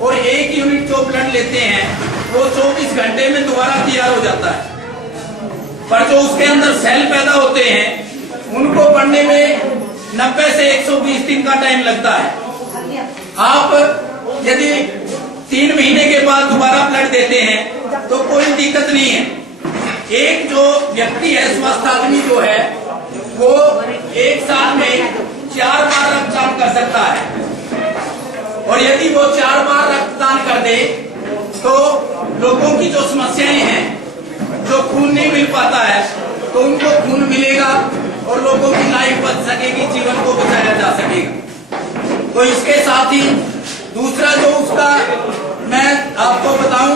और 1 यूनिट जो ब्लड लेते हैं वो 24 घंटे में दोबारा तैयार हो जाता है, पर जो उसके अंदर सेल पैदा होते हैं उनको बढ़ने में 90 से 120 दिन का टाइम लगता है। आप यदि 3 महीने के बाद दोबारा ब्लड देते हैं तो कोई दिक्कत नहीं है। एक जो व्यक्ति है, स्वस्थ आदमी जो है, वो 1 साल में 4 बार रक्तदान कर सकता है, और यदि वो 4 बार रक्तदान कर दे तो लोगों की जो समस्याएं हैं, जो खून नहीं मिल पाता है, तो उनको खून मिलेगा और लोगों की लाइफ बच सकेगी, जीवन को बचाया जा सकेगा। तो इसके साथ ही दूसरा जो उसका मैं आपको बताऊं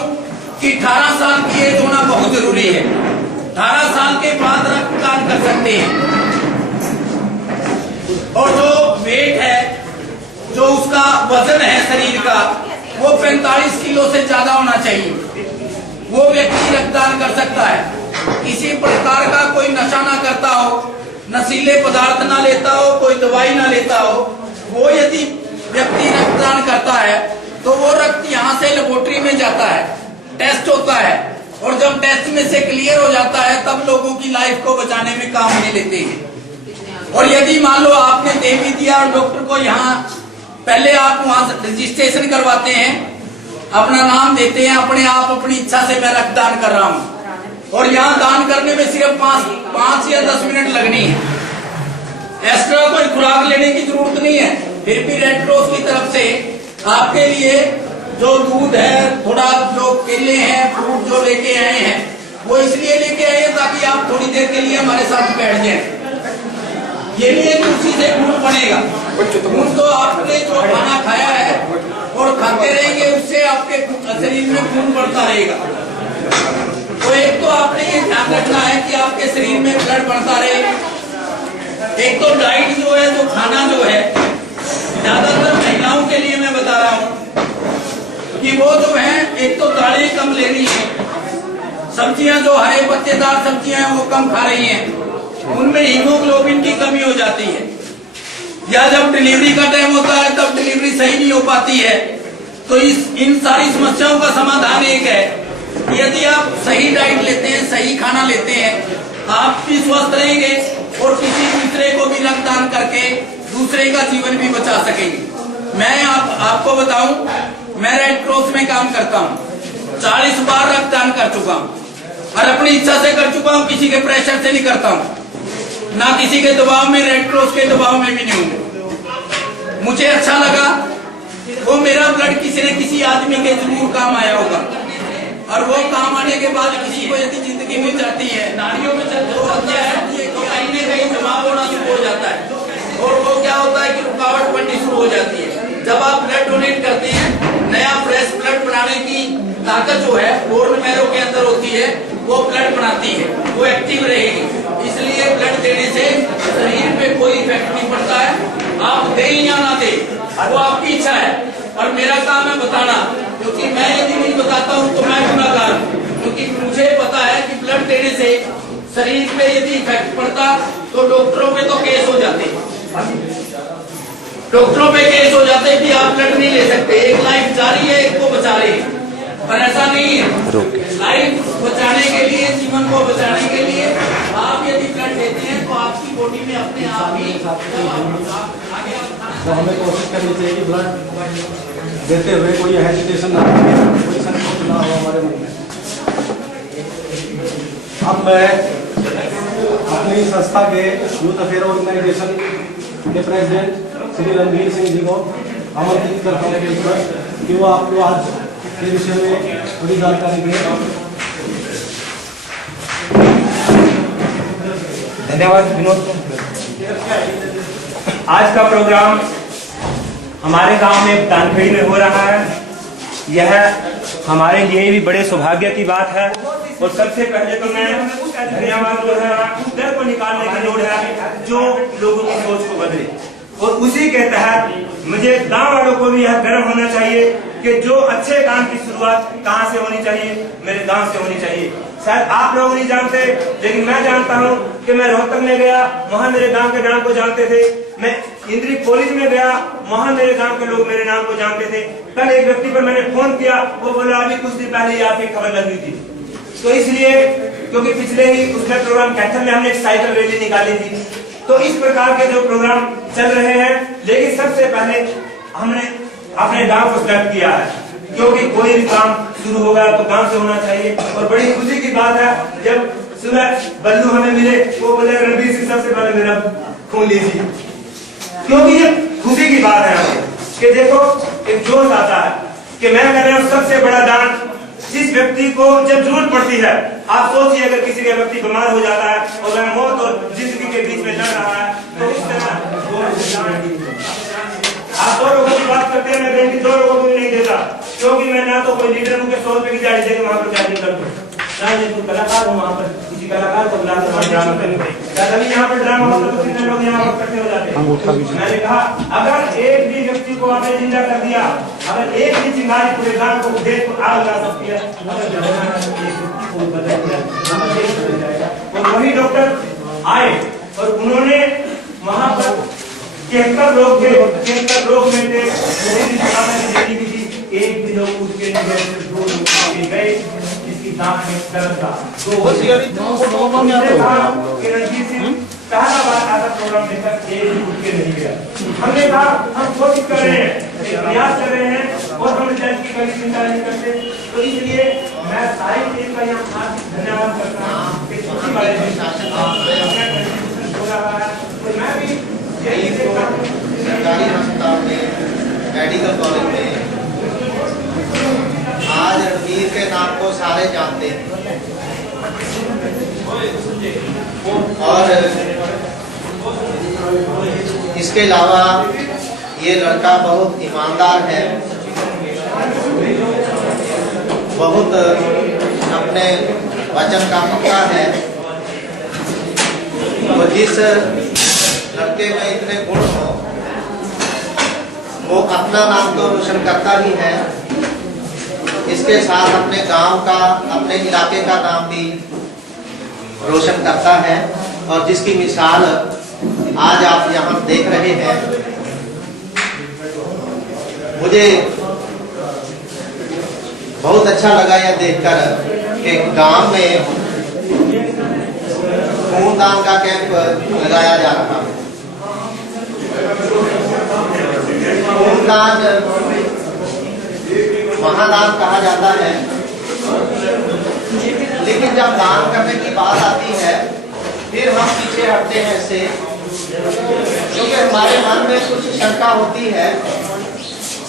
कि 18 साल की एज होना बहुत जरूरी है। 18 साल के बाद रक्तदान कर सकते हैं। और जो वेट है, जो उसका वजन है शरीर का, वो 45 किलो से ज्यादा होना चाहिए, वो व्यक्ति रक्तदान कर सकता है। किसी प्रकार का कोई नशा ना करता हो, नशीले पदार्थ ना लेता हो, कोई दवाई ना लेता हो, वो यदि व्यक्ति रक्तदान करता है तो वो रक्त यहाँ से लेबोरेटरी में जाता है, टेस्ट होता है, और जब टेस्ट में से क्लियर हो जाता है तब लोगों की लाइफ को बचाने में काम में लेते हैं। और यदि मान लो आपने दे भी दिया और डॉक्टर को यहाँ पहले आप वहां रजिस्ट्रेशन करवाते हैं, अपना नाम देते हैं, अपने आप अपनी इच्छा से मैं रक्तदान कर रहा हूँ, और यहाँ दान करने में सिर्फ 5 या 10 मिनट लगनी है। एक्स्ट्रा कोई खुराक लेने की जरूरत नहीं है। फिर भी रेड क्रॉस की तरफ से आपके लिए जो दूध है, थोड़ा जो केले हैं, फ्रूट जो लेके आए हैं, वो इसलिए लेके आए हैं ताकि आप थोड़ी देर के लिए हमारे साथ बैठ जाएं। ये नहीं है कि उसी से खून बनेगा, खून तो आपने जो खाना खाया है और खाते रहेंगे उससे आपके शरीर में खून बढ़ता रहेगा। तो एक तो आपने ये ध्यान रखना है कि आपके शरीर में ब्लड बढ़ता रहे। एक तो डाइट जो है, जो खाना जो है, ज्यादातर महिलाओं के लिए मैं बता रहा हूँ कि वो जो है, एक तो दालें कम ले रही है, सब्जियां जो हरे पत्तेदार सब्जियां हैं वो कम खा रही हैं, उनमें हीमोग्लोबिन की कमी हो जाती है, या जब डिलीवरी का टाइम होता है तब डिलीवरी सही नहीं हो पाती है। तो इन सारी समस्याओं का समाधान एक है कि यदि आप सही डाइट लेते हैं, सही खाना लेते हैं, आप भी स्वस्थ रहेंगे और किसी दूसरे को भी रक्तदान करके दूसरे का जीवन भी बचा सकेंगे। मैं आपको बताऊं, मैं रेड क्रॉस में काम करता हूं, 40 बार रक्तदान कर चुका हूं और अपनी इच्छा से कर चुका हूं, किसी के प्रेशर से नहीं करता हूं, ना किसी के दबाव में, रेड क्रॉस के दबाव में भी नहीं हूं। मुझे अच्छा लगा, वो मेरा ब्लड किसी न किसी आदमी के जरूर काम आया होगा, और वो काम आने के बाद किसी को यदि जिंदगी मिल जाती है, नारियों में चलते होता है तो कहीं न कहीं जमाव होना शुरू हो जाता है, और वो क्या होता है कि रुकावट बननी शुरू हो जाती है। जब आप ब्लड डोनेट करते हैं, नया फ्रेश ब्लड बनाने की ताकत जो है बोन मैरो के अंदर होती है, वो ब्लड बनाती है, वो एक्टिव रहेगी। इसलिए ब्लड देने से शरीर पे कोई इफेक्ट नहीं पड़ता है। आप दें या ना दें, वो आपकी इच्छा है, और मेरा काम है बताना, क्योंकि मैं यदि नहीं बताता हूँ तो मैं गुनाहगार हूँ, क्योंकि मुझे पता है कि ब्लड देने से शरीर पे यदि इफेक्ट पड़ता तो डॉक्टरों पे तो केस हो जाते, डॉक्टरों पे केस हो जाते कि आप ब्लड नहीं ले सकते, एक लाइफ जा रही है, एक को बचा रही है, पर ऐसा नहीं है। लाइफ बचाने के लिए, जीवन को बचाने के लिए आप यदि ब्लड देते हैं तो आपकी बॉडी में अपने आप ही आगे तो हमें कोशिश करनी चाहिए कि ब्लड देते हुए कोई हेजिटेशन ना हो, कोई संकोच ना हो हमारे मन में। अब मैं अपनी संस्था के यूथ अफेयर ऑर्गेनाइजेशन के प्रेसिडेंट श्री रणवीर सिंह जी को आमंत्रित करता हूँ कि वो आपको आज के विषय में थोड़ी जानकारी दें। धन्यवाद विनोद। आज का प्रोग्राम हमारे गांव में दानखेड़ी में हो रहा है। यह हमारे लिए भी बड़े सौभाग्य की बात है, और सबसे पहले तो मैं धन्यवाद जो है डर को निकालने की लोड़ है, जो लोगों की सोच को बदले, और उसी के तहत मुझे गांव वालों को भी यह गर्व होना चाहिए कि जो अच्छे काम की शुरुआत कहां से होनी चाहिए, मेरे गांव से होनी चाहिए। शायद आप लोग नहीं जानते, लेकिन मैं जानता हूं कि मैं रोहतक में गया, वहां मेरे गांव के नाम को जानते थे। मैं इंद्री कॉलेज में गया, वहां मेरे गांव के लोग मेरे नाम को जानते थे। कल एक व्यक्ति पर मैंने फोन किया, वो बोला अभी कुछ दिन पहले ही आपकी खबर लगी थी। तो इसलिए क्योंकि पिछले ही उसमें प्रोग्राम कैथल में हमने एक साइकिल रैली निकाली थी, तो इस प्रकार के जो प्रोग्राम चल रहे हैं। लेकिन सबसे पहले हमने अपने गांव को सेलेक्ट किया है, क्योंकि कोई भी काम शुरू होगा तो गांव से होना चाहिए। और बड़ी खुशी की बात है, जब सुबह बल्लू हमें मिले, वो बोले रणवीर सिंह सबसे पहले मेरा खून लीजिए, क्योंकि ये खुशी की बात है कि देखो एक जोश आता है कि मैं कर रहा हूं सबसे बड़ा दान जिस व्यक्ति को जब जरूरत पड़ती है। आप सोचिए अगर किसी का व्यक्ति बीमार हो जाता है और वह मौत और जिंदगी के बीच में लड़ रहा है, तो इस तरह आप 2 लोगों की बात करते हैं, मैं गारंटी 2 लोगों को भी नहीं देता, क्योंकि मैं ना तो कोई लीडर हूं कि 100 रुपए की दिहाड़ी देकर वहां पर चार्जिंग कर दूं, ना मैं कलाकार हूं वहां पर किसी कलाकार को बुला कर ड्रामा कभी यहाँ पर ड्रामा होता तो कितने लोग यहाँ पर इकट्ठे हो जाते। मैंने कहा अगर एक भी व्यक्ति को आपने जिंदा कर दिया, अगर एक भी चिंगारी पूरे गांव को देश को आग लगा सकती है, और वही डॉक्टर आए और उन्होंने वहां पर 73 लोग थे, 73 लोग में थे, एक भी लोग उठ के नहीं गए, 2 लोग गए जिसकी दांत में दर्द था। पहला बार ऐसा प्रोग्राम देखकर एक भी उठ के नहीं गया। हमने कहा हम कोशिश कर रहे हैं, प्रयास कर रहे हैं और हम देश की कभी चिंता नहीं करते। तो इसलिए मैं सारी टीम का यहाँ धन्यवाद करता हूँ कि खुशी वाले तो मैं भी यही देखता हूँ सरकारी अस्पताल में, मेडिकल कॉलेज में आज रणवीर के नाम को सारे जानते हैं। और इसके अलावा ये लड़का बहुत ईमानदार है, बहुत अपने वचन का पक्का है। तो जिस लड़के में इतने गुण हो, वो अपना नाम तो रोशन करता ही है, इसके साथ अपने गांव का, अपने इलाके का नाम भी रोशन करता है। और जिसकी मिसाल आज आप यहाँ देख रहे हैं, मुझे बहुत अच्छा लगा यह देखकर कि गांव में खूनदान का कैंप लगाया जा रहा है। खूनदान महादान कहा जाता है, लेकिन जब दान करने की बात आती है फिर हम पीछे हटते हैं इससे, क्योंकि हमारे मन में कुछ शंका होती है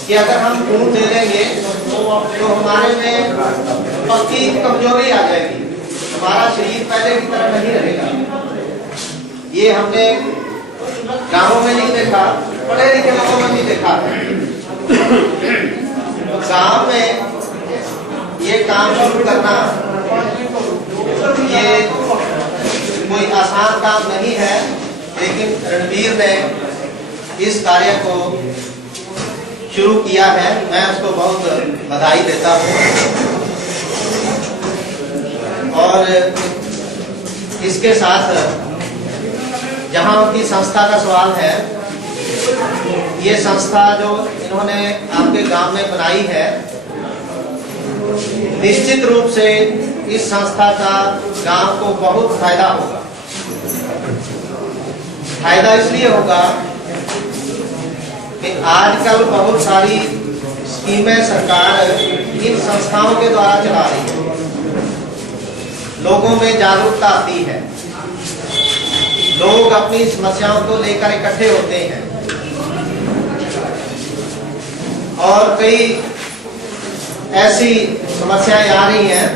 कि अगर हम खून दे देंगे तो हमारे में पक्की कमजोरी आ जाएगी, हमारा शरीर पहले की तरह नहीं रहेगा। ये हमने गांवों में नहीं देखा, पढ़े लिखे लोगों में नहीं देखा। गांव में ये काम शुरू करना ये कोई आसान काम नहीं है, लेकिन रणवीर ने इस कार्य को शुरू किया है। मैं उसको बहुत बधाई देता हूँ। और इसके साथ जहाँ उनकी संस्था का सवाल है, ये संस्था जो इन्होंने आपके गांव में बनाई है, निश्चित रूप से इस संस्था का गांव को बहुत फायदा होगा। फायदा इसलिए होगा कि आजकल बहुत सारी स्कीमें सरकार इन संस्थाओं के द्वारा चला रही है, लोगों में जागरूकता आती है, लोग अपनी समस्याओं को लेकर इकट्ठे होते हैं और कई ऐसी समस्याएं आ रही हैं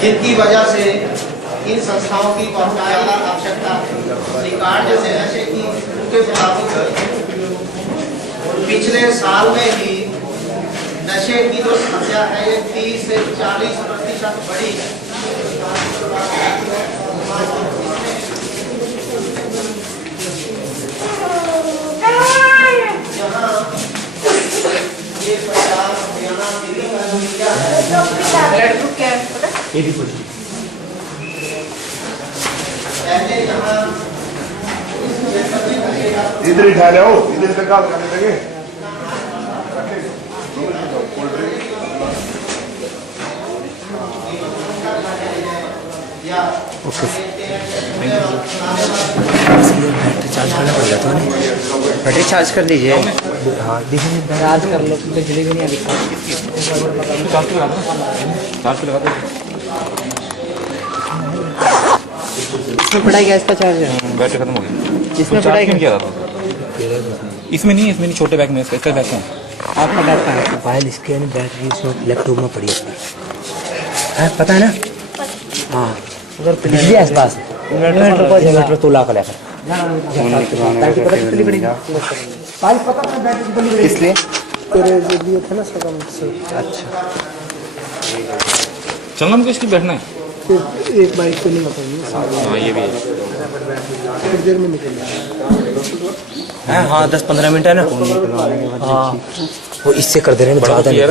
जिनकी वजह से इन संस्थाओं की बहुत ज्यादा आवश्यकता है। रिकॉर्ड जैसे नशे की उनके मुताबिक पिछले साल में ही नशे की जो समस्या है ये 30 से 40% बढ़ी है। ये भी पुष्टि। इधर ही ठहरे हो, इधर से काम करने लगे। चार्ज करना पड़ेगा तो नहीं, बैटरी चार्ज कर दीजिए। हाँ दीजिए, चार्ज कर लो, बिजली भी नहीं अभी। चार्ज लगा दो। इसमें पड़ा क्या इसका चार्ज? बैटरी खत्म हो गई। इसमें पड़ा क्या? किया था इसमें नहीं छोटे बैग में, इसका बैग में आपका बैग कहाँ है? मोबाइल स्कैन बैटरी इसमें लैपटॉप में पड़ी है, पता है ना? हाँ अगर बिजली है पास इन्वर्टर तो ला कर लेकर इसलिए तेरे लिए था ना सगम से। अच्छा चलना में किसकी बैठना है? एक बाइक पे नहीं बताइए। हाँ ये भी थोड़ी देर में निकलेंगे। हाँ 10-15 मिनट है ना। हाँ वो इससे कर दे रहे हैं ज़्यादा नहीं।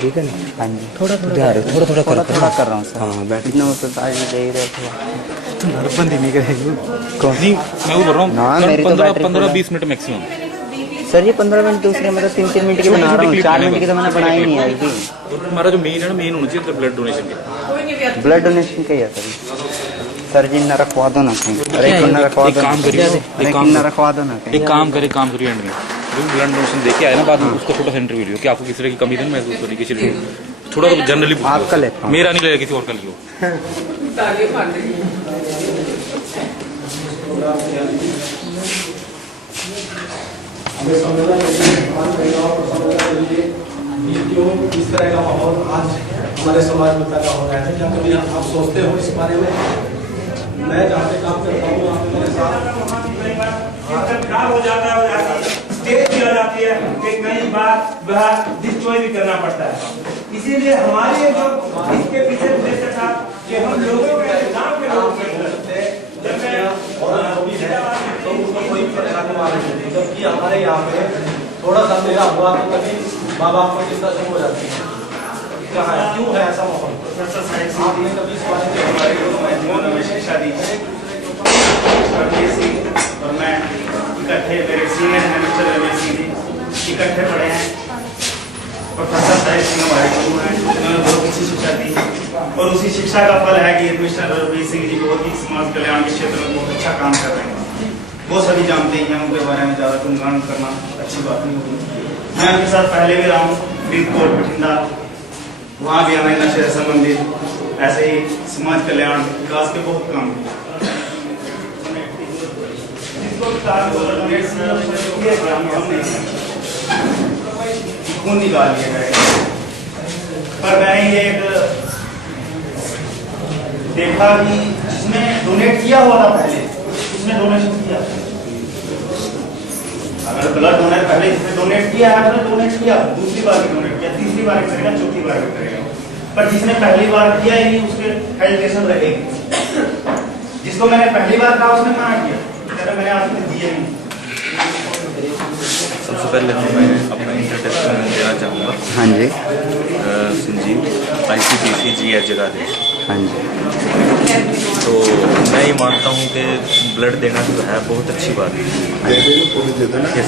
ठीक है ना? हाँ जी थोड़ा कर रहा हूँ सर। हाँ बैठ इतना दे रहे थे बंदी नहीं करेगी। कौन सी? मैं वो बोल रहा हूँ 15-20 मिनट मैक्सिमम। सर ये 15 मिनट दूसरे मतलब 3-3 मिनट की बना रहा हूँ, 4 मिनट की तो मैंने बनाई नहीं है अभी। हमारा जो मेन है ना, मेन होना चाहिए ब्लड डोनेशन के। ब्लड डोनेशन का ही है सर जी ना रखवा दो ना कहीं। अरे ना रखवा दो, काम करिए, ना रखवा दो ना कहीं। एक काम करिए एंड में जो ब्लड डोनेशन देके आए ना बाद में, उसको छोटा सा इंटरव्यू लियो कि आपको किसी तरह की कमी तो नहीं महसूस हो रही, किसी थोड़ा सा जनरली आपका लेता हूँ, मेरा नहीं लगेगा, किसी और का लियो। हमें समझना चाहिए, हमारे महिलाओं को समझना चाहिए कि क्यों इस तरह का माहौल आज हमारे समाज में पैदा हो रहा है। क्या कभी आप सोचते हो इस बारे में? मैं जहाँ पे काम करता हूँ आप मेरे साथ खराब हो जाता है, स्टेज भी हो जाती है, कई बार डिस्ट्रॉय भी करना पड़ता है। इसीलिए हमारे जो इसके पीछे उद्देश्य था कि हम लोगों के गांव के लोगों से कोई परेशानी वाली नहीं, जबकि हमारे यहाँ पे थोड़ा सा मेरा हुआ तो कभी माँ बाप को चिंता शुरू हो जाती है। कहाँ है, क्यों है ऐसा माहौल? आपने कभी इस बारे में हमारे जीवन में शिक्षा दी है? और मैं इकट्ठे मेरे सीनियर हैं मिस्टर रमेश सिंह जी, इकट्ठे पढ़े हैं। प्रोफेसर साहिब सिंह हमारे गुरु हैं, उन्होंने बहुत अच्छी शिक्षा दी और उसी शिक्षा का फल है कि मिस्टर रमेश सिंह जी बहुत ही समाज कल्याण के क्षेत्र में बहुत अच्छा काम कर रहे हैं। वो सभी जानते ही हैं, उनके बारे में ज़्यादा गुणगान करना अच्छी बात नहीं होगी। मैं उनके साथ पहले भी रहा हूँ, फरीदकोट बठिंडा, वहाँ भी हमें नशे से संबंधित ऐसे ही समाज कल्याण विकास के बहुत काम किए। खून निकाल लिए गए, पर मैंने ये एक देखा कि जिसने डोनेट किया हुआ था पहले, उसने डोनेशन किया। अगर ब्लड डोनेट पहले जिसने डोनेट किया है, उसने डोनेट किया, दूसरी बार भी डोनेट किया, तीसरी बार भी करेगा, चौथी बार भी करेगा। पर जिसने पहली बार किया ही उसके हेजिटेशन रहेगी। जिसको मैंने पहली बार कहा उसने मना किया, कहता मैंने आज तक दिया ही नहीं। सबसे पहले तो मैं अपना इंट्रोडक्शन देना चाहूँगा। हाँ जी संजीव ICPC GH जगाधरी। हाँ जी तो मैं ये मानता हूँ कि ब्लड देना जो है बहुत अच्छी बात है कि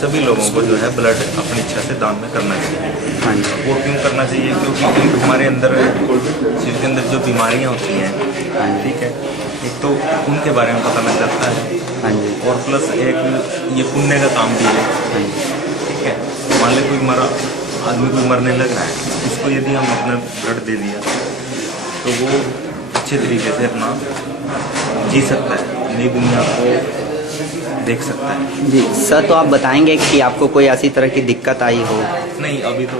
सभी लोगों को जो है ब्लड अपनी इच्छा से दान में करना चाहिए। हाँ जी वो क्यों करना चाहिए? क्योंकि हमारे अंदर शरीर के अंदर जो बीमारियाँ होती हैं, ठीक है, एक तो उनके बारे में पता लग जाता है। हाँ जी और प्लस एक ये पुण्य का काम भी है। ठीक है, मान लो कोई आदमी कोई मरने लग रहा है, उसको यदि हम अपना ब्लड दे दिया तो वो अच्छे तरीके से अपना जी सकता है, नई दुनिया को देख सकता है। जी सर, तो आप बताएंगे कि आपको कोई ऐसी तरह की दिक्कत आई हो? नहीं, अभी तो